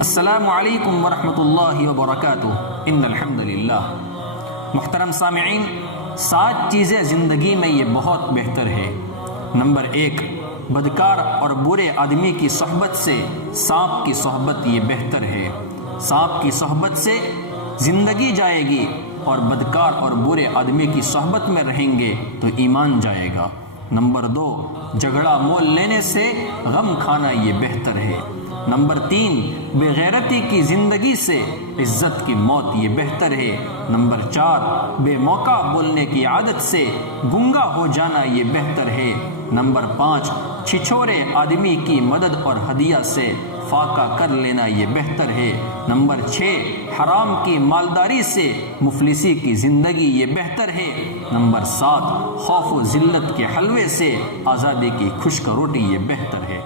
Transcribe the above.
السلام علیکم ورحمۃ اللہ وبرکاتہ۔ ان الحمدللہ۔ محترم سامعین، 7 چیزیں زندگی میں یہ بہت بہتر ہے۔ نمبر 1، بدکار اور برے آدمی کی صحبت سے سانپ کی صحبت یہ بہتر ہے۔ سانپ کی صحبت سے زندگی جائے گی اور بدکار اور برے آدمی کی صحبت میں رہیں گے تو ایمان جائے گا۔ نمبر 2، جھگڑا مول لینے سے غم کھانا یہ بہتر ہے۔ نمبر 3، بے غیرتی کی زندگی سے عزت کی موت یہ بہتر ہے۔ نمبر 4، بے موقع بولنے کی عادت سے گنگا ہو جانا یہ بہتر ہے۔ نمبر 5، چھچورے آدمی کی مدد اور ہدیہ سے فاقہ کر لینا یہ بہتر ہے۔ نمبر 6، حرام کی مالداری سے مفلسی کی زندگی یہ بہتر ہے۔ نمبر 7، خوف و ذلت کے حلوے سے آزادی کی خشک روٹی یہ بہتر ہے۔